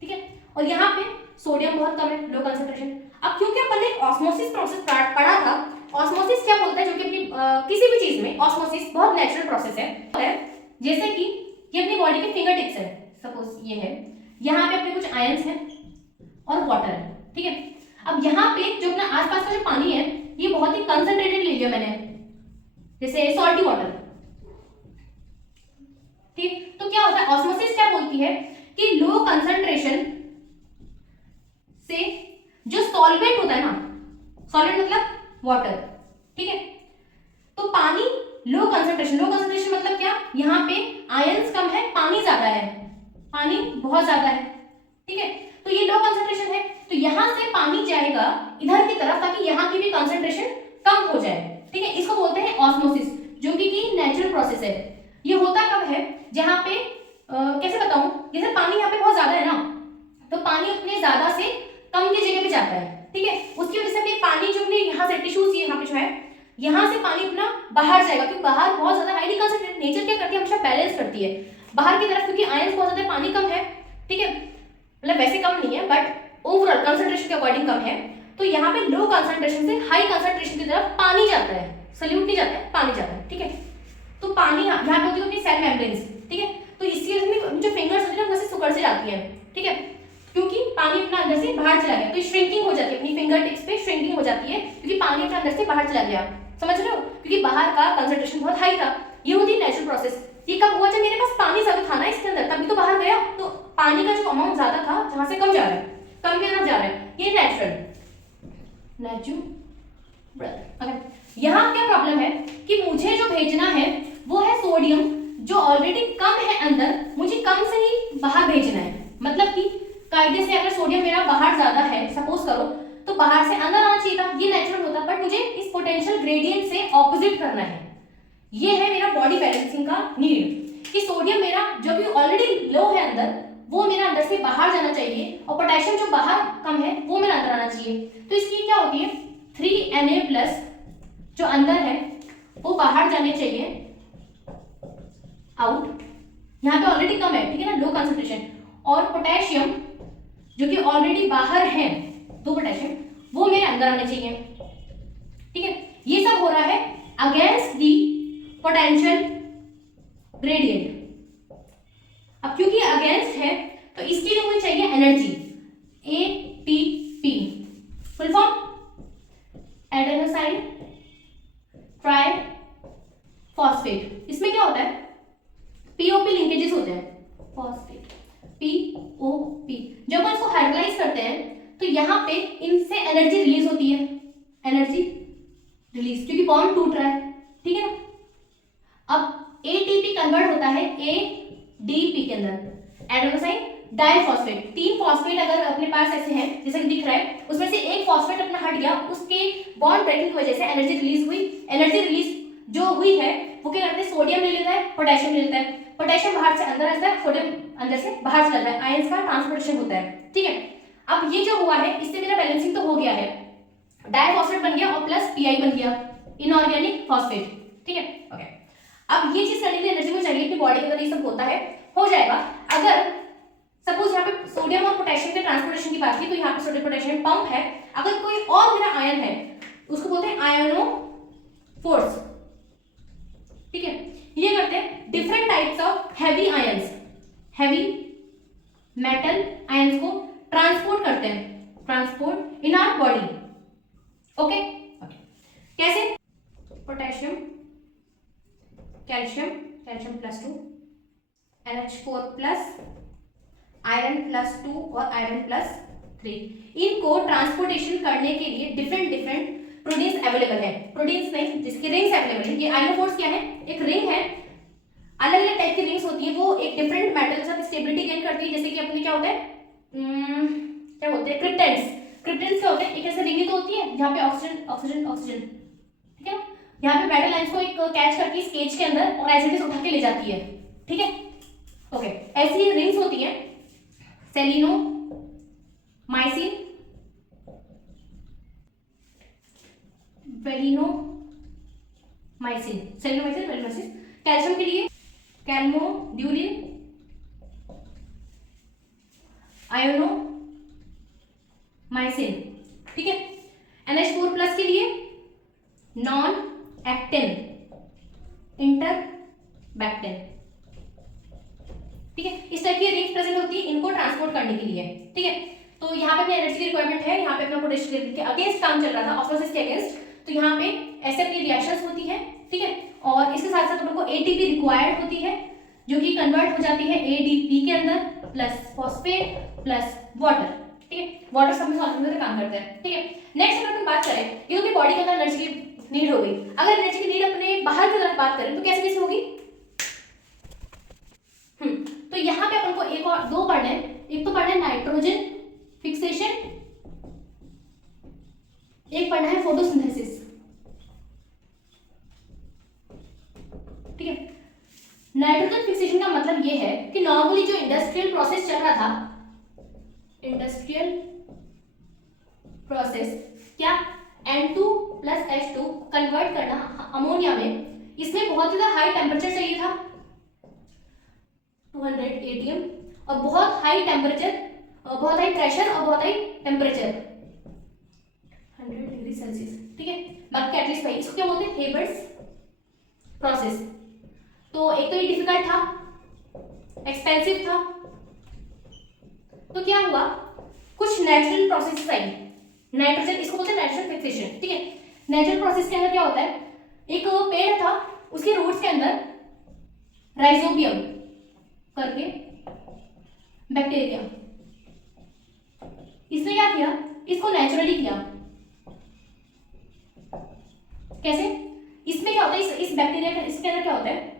ठीक है। और यहाँ पे सोडियम बहुत कम है, लो कंसंट्रेशन। अब क्योंकि अपन ने ऑस्मोसिस प्रोसेस पढ़ा था, ऑस्मोसिस क्या बोलता है, जो कि अपनी किसी भी चीज में ऑस्मोसिस बहुत नेचुरल प्रोसेस है। जैसे कि ये अपनी बॉडी के फिंगर टिप्स है, सपोज ये है, यहाँ पे अपने कुछ आयंस हैं और वाटर है, ठीक है। अब यहाँ पे जो अपना आसपास का जो पानी है ये बहुत ही कंसंट्रेटेड ले लिया मैंने, जैसे सॉल्टी वाटर, ठीक। तो क्या होता है ऑस्मोसिस क्या बोलती है कि लो कंसंट्रेशन से जो सॉल्वेंट होता है ना, सॉल्वेंट मतलब वाटर, ठीक है। तो पानी लो कंसंट्रेशन मतलब क्या, यहाँ पे आयंस कम है, पानी ज्यादा है, पानी बहुत ज्यादा है, ठीक है। तो ये लो कंसंट्रेशन है, तो यहाँ से पानी जाएगा इधर की तरफ ताकि यहाँ की भी कंसंट्रेशन कम हो जाए, ठीक है। इसको बोलते हैं ऑस्मोसिस, जो कि नेचुरल प्रोसेस है। ये होता कब है, जहाँ पे कैसे बताऊं, जैसे पानी यहाँ पे बहुत ज्यादा है ना, तो पानी उतने ज्यादा से कम की जगह पे जाता है, ठीक है। उसकी वजह से पानी जो अपने यहाँ से टिश्यूज यहाँ पे जो है, यहाँ से पानी अपना बाहर जाएगा, क्योंकि बाहर बहुत ज्यादा हाईली कंसंट्रेटेड, नेचर क्या करती है हमेशा बैलेंस करती है बाहर की तरफ, क्योंकि आयंस बहुत ज्यादा, पानी कम है, ठीक है, मतलब वैसे कम नहीं है बट ओवरऑल कंसंट्रेशन के अकॉर्डिंग कम है। तो यहाँ पे लो कंसंट्रेशन से हाई कंसंट्रेशन की तरफ पानी जाता है, सल्यूट नहीं जाता है, पानी जाता है, ठीक है। तो पानी यहाँ पे होती है अपनी सेल मेम्ब्रेन्स, ठीक है। तो इसकी वजह से जो फिंगर्स होती है ना, सिकुड़ से जाती है, ठीक है, क्योंकि पानी अपना अंदर से बाहर चला गया, तो श्रिंकिंग हो जाती है, अपनी फिंगर टिप्स पे श्रिंकिंग हो जाती है, क्योंकि पानी अपना अंदर से बाहर चला गया, समझ रहे हो, क्योंकि बाहर का कंसंट्रेशन बहुत हाई था। ये होती है नेचुरल प्रोसेस। ये कब हुआ, जब मेरे पास पानी ज्यादा था ना इसके अंदर, तभी तो बाहर गया, तो पानी का जो अमाउंट ज्यादा था जहां से कम जा रहा है, कम की तरफ जा रहा है, ये नेचुरल। यहाँ क्या प्रॉब्लम है कि मुझे जो भेजना है वो है सोडियम, जो ऑलरेडी कम है अंदर, मुझे कम से ही बाहर भेजना है, मतलब कि कायदे से अगर सोडियम मेरा बाहर ज्यादा है सपोज करो, तो बाहर से अंदर आना चाहिए था, ये नेचुरल होता, बट मुझे इस पोटेंशियल ग्रेडियंट से ऑपोजिट करना है। ये है मेरा बॉडी बैलेंसिंग का नीड, कि सोडियम मेरा जो भी ऑलरेडी लो है अंदर, वो मेरा अंदर से बाहर जाना चाहिए, और पोटेशियम जो बाहर कम है वो मेरा अंदर आना चाहिए। तो इसकी क्या होती है 3Na+ जो अंदर है वो बाहर जाने चाहिए, आउट। यहाँ पे ऑलरेडी कम है, ठीक है ना, लो कंसंट्रेशन, और पोटेशियम जो कि ऑलरेडी बाहर है, 2 पोटेशियम, वो मेरे अंदर आने चाहिए। ठीक है, ये सब हो रहा है अगेंस्ट दी पोटेंशियल ग्रेडियंट। अब क्योंकि अगेंस्ट है तो इसके लिए मुझे चाहिए energy, ATP, full form adenosine try phosphate. इसमें क्या होता है, POP लिंकेजेस होते हैं, फॉस्फेट POP। जब हम इसको हाइड्रोलाइज करते हैं तो यहाँ पे इनसे एनर्जी रिलीज होती है, एनर्जी रिलीज, क्योंकि बॉन्ड टूट रहा है। ठीक है ना। अब ATP कन्वर्ट होता है ADP के अंदर, एडेनोसाइन डाइफॉस्फेट। 3 फॉस्फेट अगर अपने पास ऐसे हैं जैसे कि दिख रहा है, उसमें से एक फॉस्फेट अपना हट गया, उसके बॉन्ड ब्रेकिंग की वजह से एनर्जी रिलीज हुई। एनर्जी रिलीज जो हुई है वो क्या करते हैं, सोडियम ले लेता है, पोटेशियम ले लेता है, पोटेशियम बाहर से अंदर आता है, सोडियम अंदर से बाहर चल रहा है, आयंस का ट्रांसपोर्टेशन होता है। ठीक है, अब ये जो हुआ है इससे मेरा बैलेंसिंग तो हो गया है, डाइफॉस्फेट बन गया और प्लस Pi बन गया, इनऑर्गेनिक फॉस्फेट। ठीक है, ओके। अब ये चीज करने के लिए एनर्जी को चाहिए, अपनी बॉडी के अंदर ये सब होता है, हो जाएगा। अगर सपोज यहाँ पे सोडियम और पोटेशियम के ट्रांसपोर्टेशन की बात की, तो यहाँ पे सोडियम पोटेशियम पंप है। अगर कोई और मेरा आयन है उसको बोलते हैं आयनोफोर्स। ठीक है, ये करते हैं different types of heavy ions, heavy metal ions को ट्रांसपोर्ट करते हैं, transport in our body. Okay, कैसे, potassium, calcium, calcium +2, NH4+, iron +2 और आयरन +3, इनको ट्रांसपोर्टेशन करने के लिए डिफरेंट प्रोटीन्स अवेलेबल है। प्रोटीन्स नहीं, जिसके रिंग्स अवेलेबल है। ये आयनोफोर्स क्या है, एक रिंग है, अलग अलग टाइप की रिंग्स होती है, वो एक डिफरेंट मेटल के साथ स्टेबिलिटी गेन करती है। जैसे कि अपने क्या होता है, क्या बोलते हैं, क्रिप्टेंस। क्रिप्टेंस क्या होते हैं, एक ऐसे रिंग तो होती है जहाँ पे ऑक्सीजन ऑक्सीजन ऑक्सीजन, ठीक है ना, यहाँ पे मेटल आयंस को एक कैच करती है केज के अंदर और एज इट इज उठा के ले जाती है। ठीक है, ओके। ऐसी रिंग्स होती है सेलिनोमाइसिन, वेलिनोमाइसिन, सेलिनोमाइसिन, वेलिनोमाइसिन। कैल्शियम के लिए कैल्मोड्यूलिन, आयोनोमाइसिन। ठीक है, NH4+ के लिए नॉन एक्टिन, इंटरबैक्टिन। ठीक है, इस टाइप की रिंग्स प्रेजेंट होती है इनको ट्रांसपोर्ट करने के लिए। ठीक है, तो यहाँ पे अपने एनर्जी की रिक्वायरमेंट है, यहाँ पे अपना पोटेशियम के अगेंस्ट काम चल रहा था, ऑस्मोसिस के अगेंस्ट, तो यहाँ पे ऐसे अपनी रिएक्शंस होती है। ठीक है, और इसके साथ साथ अपन को ATP रिक्वायर्ड होती है जो कि कन्वर्ट हो जाती है ADP के अंदर प्लस फॉस्फेट प्लस वाटर। ठीक है, वाटर सब में सॉल्वेंट में काम करता है। ठीक है, नेक्स्ट अगर अपन बात करें, ये अपनी बॉडी के अंदर एनर्जी की नीड हो गई। अगर एनर्जी की नीड अपने बाहर की तरफ बात करें तो कैसे कैसे होगी, तो यहाँ पे अपन को एक और 2 पढ़ने हैं। एक तो पढ़ना है नाइट्रोजन फिक्सेशन, एक पढ़ना है फोटोसिंथेसिस। ठीक है, नाइट्रोजन फिक्सेशन का मतलब ये है कि नॉर्मली जो इंडस्ट्रियल प्रोसेस चल रहा था, इंडस्ट्रियल प्रोसेस, क्या N2+H2 कन्वर्ट करना अमोनिया में, इसमें बहुत ज्यादा हाई टेम्परेचर चाहिए था, 200 ATM, और बहुत हाई टेम्परेचर, बहुत हाई प्रेशर और बहुत हाई टेम्परेचर 100 डिग्री सेल्सियस। ठीक है, बाकी कैटलिस्ट भाई इसको क्या बोलते हैं, हेबर्स प्रोसेस। तो एक तो ये डिफिकल्ट था, एक्सपेंसिव था, तो क्या हुआ, कुछ नेचुरल प्रोसेस आई। नाइट्रोजन, इसको बोलते हैं नाइट्रोजन फिक्सेशन। ठीक है, नेचुरल प्रोसेस के अंदर क्या होता है, एक पेड़ था, उसके रूट्स के अंदर राइजोबियम करके बैक्टीरिया, इसने क्या किया, इसको नेचुरली किया। कैसे, इसमें क्या होता है, इस बैक्टीरिया का, इसके अंदर क्या होता है,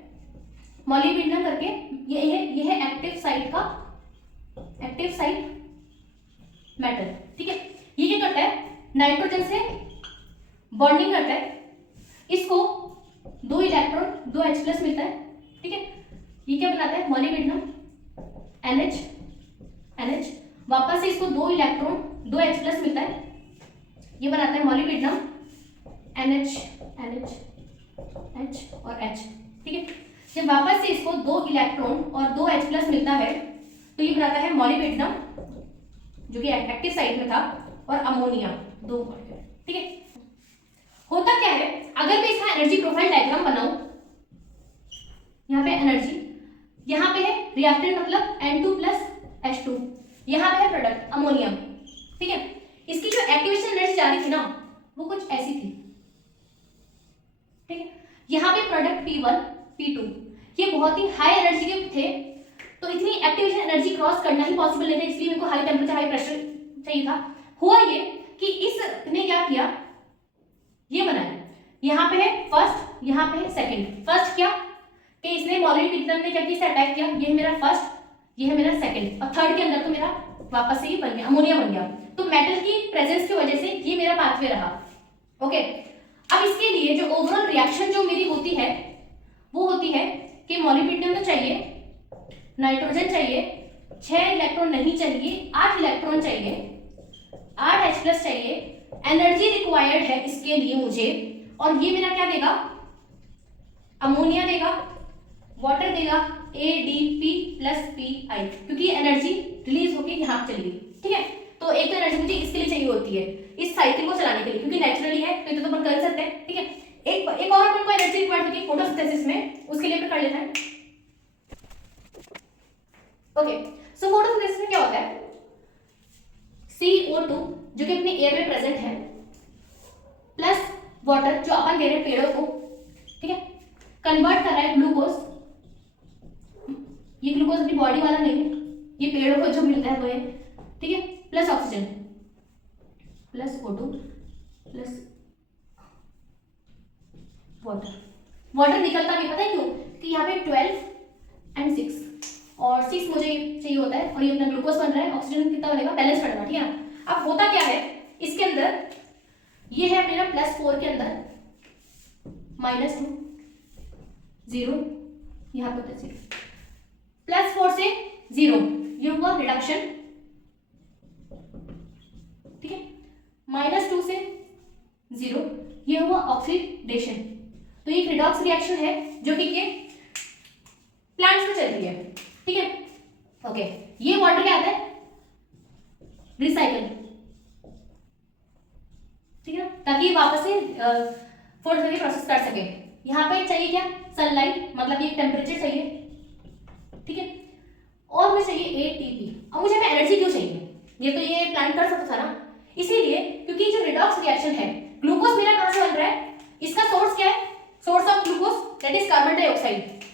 मॉलिब्डेनम करके, ये है एक्टिव साइट का, एक्टिव साइट मेटल। ठीक है, ये क्या करता है, नाइट्रोजन से बॉन्डिंग करता है, इसको 2 इलेक्ट्रॉन 2 H+ मिलता है। ठीक है, ये क्या बनाता है, मॉलिब्डेनम NH, वापस से इसको 2 इलेक्ट्रॉन 2 H+ मिलता है, ये बनाता है मॉलिब्डेनम NH और H। ठीक है, जब वापस से इसको 2 इलेक्ट्रॉन और 2 H+ मिलता है तो ये बनाता है मॉलिब्डेनम जो कि एक्टिव साइट में था और अमोनिया, 2 मॉलिक्यूल। ठीक है, होता क्या है अगर मैं इसका एनर्जी प्रोफाइल डायग्राम बनाऊं, यहाँ पे एनर्जी, यहाँ पे है रिएक्टेंट मतलब N2 + H2, यहाँ पे है प्रोडक्ट अमोनियम। ठीक है, इसकी जो एक्टिवेशन एनर्जी जा रही थी ना वो कुछ ऐसी थी। ठीक है, यहाँ पे प्रोडक्ट P1 P2 ये बहुत ही हाई एनर्जी के थे, तो इतनी एक्टिवेशन एनर्जी क्रॉस करना ही पॉसिबल नहीं था, इसलिए मेरे को हाई टेम्परेचर हाई प्रेशर चाहिए था। हुआ ये कि इसने क्या किया, ये बनाया, यहाँ पे है फर्स्ट, यहाँ पे है सेकंड। फर्स्ट क्या कि इसने मॉलिब्डेनम ने क्या किया, इसे अटैक किया, ये है मेरा फर्स्ट, ये है मेरा सेकंड, और थर्ड के अंदर तो मेरा वापस से ये बन गया, अमोनिया बन गया। तो मेटल की प्रेजेंस की वजह से ये मेरा पाथवे रहा। ओके, अब इसके लिए जो ओवरऑल रिएक्शन जो मेरी होती है वो होती है कि मॉलिब्डेनम तो चाहिए, नाइट्रोजन चाहिए, 6 इलेक्ट्रॉन नहीं चाहिए, 8 इलेक्ट्रॉन चाहिए, 8 H+ चाहिए, एनर्जी रिक्वायर्ड है इसके लिए मुझे, और ये मेरा क्या देगा, अमोनिया देगा, वाटर देगा, ADP + PI, क्योंकि एनर्जी रिलीज होकर यहाँ चली गई। ठीक है, तो एक तो एनर्जी मुझे इसके लिए चाहिए होती है इस साइकिल को चलाने के लिए, क्योंकि नेचुरली है तो अपन कर सकते हैं। ठीक है, एक और अपन को एनर्जी रिक्वायर्ड होती है फोटोसिंथेसिस में, उसके लिए अपन कर लेते हैं। ओके, सो फोटोसिंथेसिस में क्या होता है, CO2 जो कि अपने एयर में प्रेजेंट है प्लस वाटर जो अपन दे रहे हैं पेड़ों को, ठीक है, कन्वर्ट कर रहा है ग्लूकोज, ये ग्लूकोज अपनी बॉडी वाला नहीं है, ये पेड़ों को जो मिलता है वो है। ठीक है, plus oxygen plus O2 plus water. Water निकलता भी पता है क्यों कि यहाँ पे 12 और 6 और 6 मुझे चाहिए होता है, और ये अपना ग्लूकोज बन रहा है, ऑक्सीजन कितना बनेगा, बैलेंस करना। ठीक है ना, अब होता क्या है इसके अंदर, ये है मेरा +4 के अंदर -2 0, यहाँ पे होता है 0, +4 से 0, ये हुआ रिडक्शन। ठीक है, -2 से 0, ये हुआ ऑक्सीडेशन। तो ये रिडॉक्स रिएक्शन है जो कि ये प्लांट्स में चल रही है। ठीक है, ओके, ये वाटर क्या आता है, रिसाइकल। ठीक है, ताकि वापस से फोर्स करके प्रोसेस कर सके। यहाँ पे चाहिए क्या, सनलाइट, मतलब ये टेम्परेचर चाहिए। ठीक है, और मुझे चाहिए ATP। अब मुझे एनर्जी क्यों चाहिए, ये तो ये प्लांट कर सकता था ना, इसीलिए क्योंकि जो रिडॉक्स रिएक्शन है, ग्लूकोज मेरा कहां से बन रहा है, इसका सोर्स क्या है, source of glucose that is carbon dioxide.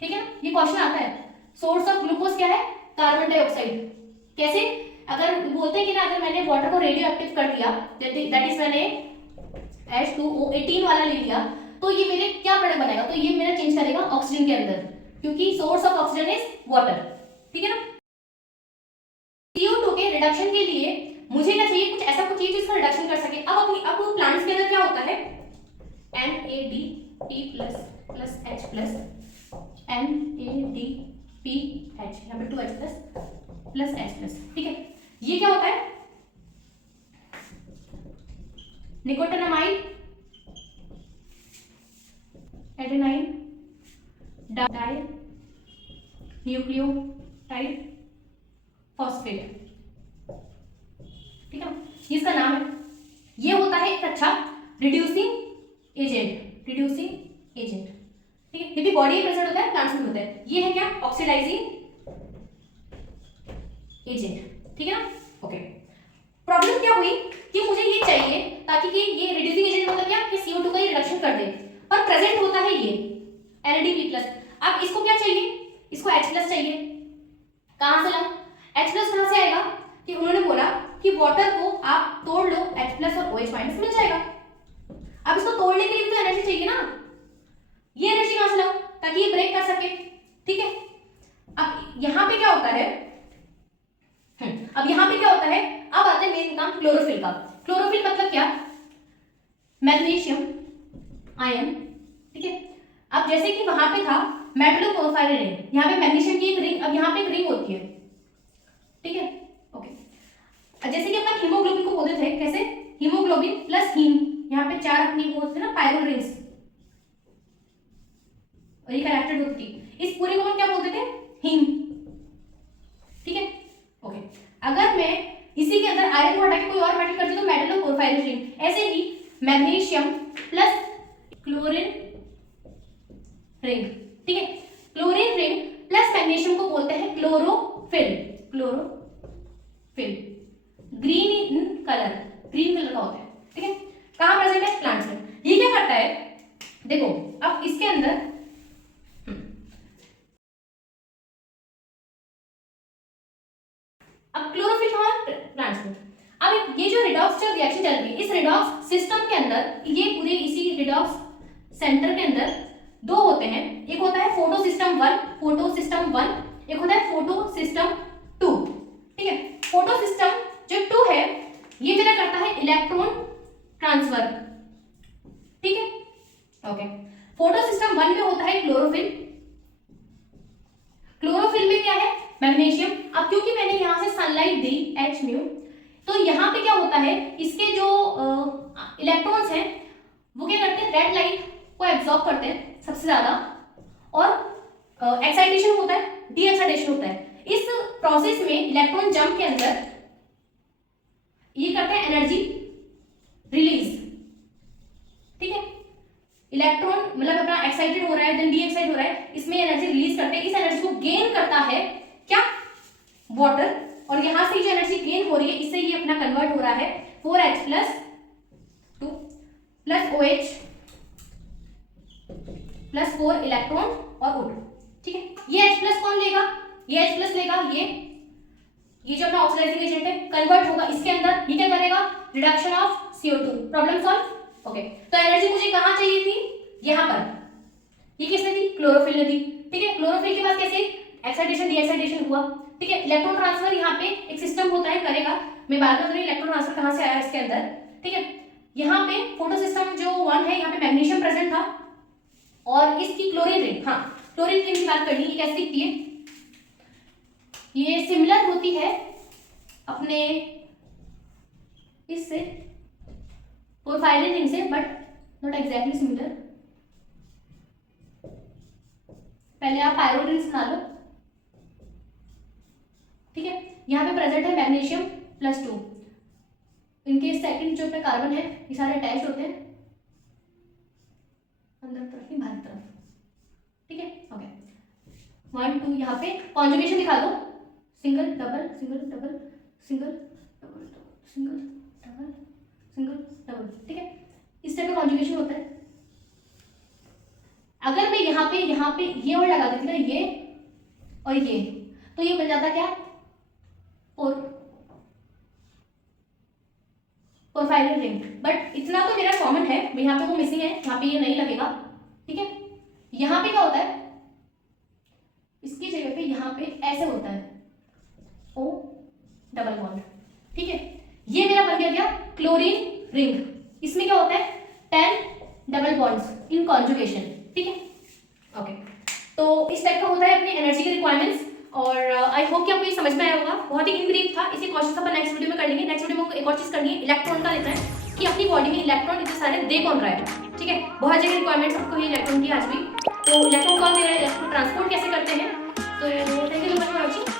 ठीक है, ये क्वेश्चन आता है, सोर्स ऑफ ग्लूकोज क्या है, कार्बन डाइऑक्साइड। कैसे, अगर बोलते हैं कि ना अगर मैंने वाटर को रेडियो एक्टिव कर दिया, दैट इज मैंने H2O18 वाला ले लिया, तो ये मेरे क्या प्रोडक्ट बनाएगा, तो ये मेरा चेंज करेगा ऑक्सीजन के अंदर, क्योंकि source of oxygen is water. ठीक है ना, CO2 के रिडक्शन के लिए मुझे क्या चाहिए, कुछ ऐसा कुछ चीज जिसका रिडक्शन कर सके। अब प्लांट्स के अंदर क्या होता है, NADP+ H+, NADPH, यहाँ पे 2H+ H+। ठीक है, ये क्या होता है, nicotinamide, adenine, dinucleotide phosphate. ठीक है, ये इसका नाम है। ये होता है एक अच्छा रिड्यूसिंग एजेंट, ठीक है, ये भी बॉडी में प्रेजेंट होता है, प्लांट्स में होता है। ये है क्या, ऑक्सीडाइजिंग एजेंट। ठीक है ना, ओके। प्रॉब्लम क्या हुई कि मुझे ये चाहिए ताकि कि ये रिड्यूसिंग एजेंट मतलब क्या कि CO2 का ये रिडक्शन कर दे, पर प्रेजेंट होता है ये NADP+। अब इसको क्या चाहिए, इसको H+ चाहिए, कहां से लाऊं, H+ कहां से आएगा कि उन्होंने बोला कि वाटर को आप तोड़ लो, H+ और OH- मिल जाएगा। अब इसको तोड़ने के लिए भी तो एनर्जी चाहिए ना, ये एनर्जी कहां से लाऊं ताकि ये ब्रेक कर सके। ठीक है, अब यहां पे क्या होता है, अब आते हैं मेन काम क्लोरोफिल का। क्लोरोफिल मतलब क्या, मैग्नीशियम आयन। ठीक है, अब जैसे कि वहां पे था मेटलोक्लोरोफाइल रिंग, यहाँ पे मैग्नीशियम की एक रिंग, अब यहाँ पे एक रिंग होती है। ठीक है, ओके, जैसे कि अपन हीमोग्लोबिन को बोलते थे, कैसे, हीमोग्लोबिन प्लस हीम, यहाँ पे 4 अपनी वो होते थे ना पायरोल रिंग्स, और ये कनेक्टेड होती थी, इस पूरे को हम क्या बोलते थे, हीम। ठीक है, ओके। अगर मैं इसी के अंदर आयरन को हटा के कोई और मेटल करती हूँ तो मेटल पोरफायरिन रिंग। ऐसे ही मैग्नीशियम प्लस क्लोरीन रिंग, ठीक है। क्लोरीन रिंग प्लस मैग्नीशियम को बोलते हैं chlorophyll. Chlorophyll green in colour, green colour का होता है, ठीक है। कहां प्रेजेंट है? प्लांट्स में। ये क्या करता है, देखो अब इसके अंदर अब क्लोरोफिल कहां? प्लांट्स में। अब ये जो रिडॉक्स रिएक्शन चल रही है, इस रिडॉक्स सिस्टम के अंदर, ये पूरे इसी रिडॉक्स सेंटर के अंदर दो होते हैं। एक होता है फोटो सिस्टम 1, एक होता है फोटो सिस्टम 2, ठीक है। फोटो सिस्टम जो 2 है ये मेरा करता है इलेक्ट्रॉन ट्रांसफर, ठीक है, ओके। फोटो सिस्टम 1 में होता है क्लोरोफिल। क्लोरोफिल में क्या है? मैग्नीशियम। अब क्योंकि मैंने यहां से सनलाइट दी H म्यू, तो यहाँ पे क्या होता है, इसके जो इलेक्ट्रॉन्स हैं वो क्या करते हैं, रेड लाइट को एब्जॉर्ब करते हैं सबसे ज्यादा, और एक्साइटेशन होता है, डी एक्साइटेशन होता है। इस प्रोसेस में इलेक्ट्रॉन जंप के अंदर ये करते हैं एनर्जी रिलीज, ठीक है। इलेक्ट्रॉन मतलब अपना एक्साइटेड हो रहा है, देन डी एक्साइट हो रहा है, इसमें एनर्जी रिलीज करते हैं। इस एनर्जी को गेन करता है क्या? वाटर। और यहां से जो एनर्जी गेन हो रही है इससे ये अपना कन्वर्ट हो रहा है 4H plus 2 plus OH plus 4 electron और O2, ठीक है। ये H प्लस कौन लेगा? ये H प्लस लेगा, ये जो अपना ऑक्सीडाइजिंग एजेंट है कन्वर्ट होगा इसके अंदर, ये क्या करेगा? Reduction of CO2। Problem solve, okay. तो एनर्जी मुझे कहां चाहिए थी? यहां पर। ये किसने दी? क्लोरोफिल ने दी, ठीक है। क्लोरोफिल के पास कैसे एक्साइटेशन डी एक्साइटेशन हुआ, ठीक है। इलेक्ट्रॉन ट्रांसफर यहाँ पे एक सिस्टम होता है, करेगा। मैं बाद में बताऊंगी इलेक्ट्रॉन ट्रांसफर कहां से आया इसके अंदर, ठीक है। यहाँ पे फोटो सिस्टम जो 1 है, यहाँ पे मैग्नीशियम प्रेजेंट था और इसकी क्लोरीन रिंग, हाँ क्लोरीन रिंग की बात करनी है। कैसे दिखती है? ये सिमिलर होती है अपने इससे पोरफायरिन रिंग से, बट नॉट एग्जैक्टली सिमिलर। पहले आप पायरो रिंग्स बना लो, ठीक है। यहाँ पे प्रेजेंट है मैग्नीशियम प्लस 2, इनके सेकंड जो पे कार्बन है ये सारे अटैच्ड होते हैं अंदर तरफ ही बाहर तरफ, ठीक है, ओके। 1 2 यहाँ पे कॉन्जुगेशन दिखा दो, single double single double single double single double single double, ठीक है। इस टाइप का कॉन्जुगेशन होता है। अगर मैं यहाँ पे ये और लगा देती ना, ये और ये, तो ये बन जाता क्या? Porphyrin ring. बट इतना तो मेरा कॉमन है, यहाँ पे वो मिसिंग है, यहाँ पे ये नहीं लगेगा, ठीक है। यहाँ पे क्या होता है, इसकी जगह पे यहाँ पे ऐसे होता है O डबल बॉन्ड, ठीक है। ये मेरा बन गया क्या? Chlorine ring. इसमें क्या होता है? 10 डबल बॉन्ड्स इन कॉन्जुगेशन, ठीक है, ओके। तो इस टाइप का होता है अपने एनर्जी के रिक्वायरमेंट्स। और आई होप कि आपको ये समझ में आया होगा। बहुत ही इन ब्रीफ था, इसी क्वेश्चन अपन नेक्स्ट वीडियो में कर लेंगे। नेक्स्ट वीडियो में एक और चीज करनी है, इलेक्ट्रॉन का लेना है कि अपनी बॉडी में इलेक्ट्रॉन इतने सारे दे कौन रहा है, ठीक है। बहुत जगह रिक्वायरमेंट्स आपको ये इलेक्ट्रॉन की आज भी, तो इलेक्ट्रॉन कौन दे रहा है, इलेक्ट्रॉन ट्रांसपोर्ट कैसे करते हैं। तो thank you so much for watching.